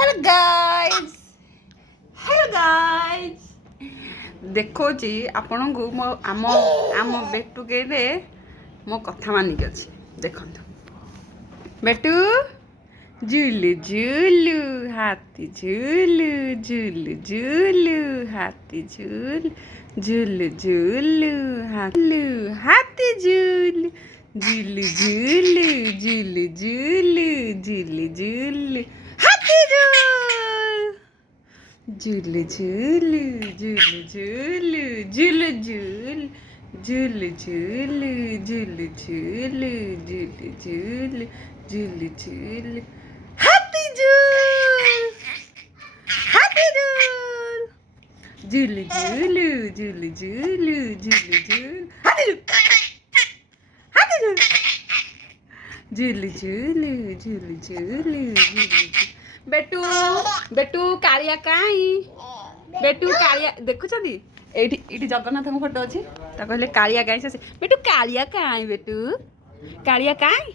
hello guys देखो जी आपण को मो आम आम बेटू के दे मो कथा मानिक अछि देखंतु बेटू झूलू झूलू हाथी झूलू झूलू झूलू हाथी झूलू झूलू झूलू हाथी झूलू झूलू झूलू झूलू झूलू झूलू झूलू हाथी झूल झूलू झूलू झूलू झूलू झूलू झूल झूलू झूलू झूलू झूलू झूलू झूलू झूलू झूलू हाथी झूल झूलू झूलू झूलू झूलू झूलू झूल हाथी झूल झूलू झूलू झूलू झूलू झूलू बेटू बेटू कालिया काई बेटू कालिया देखुछदी एठी एठी जगन्नाथ फोटो अछि त कहले कालिया काई से बेटू कालिया काई बेटू कालिया काई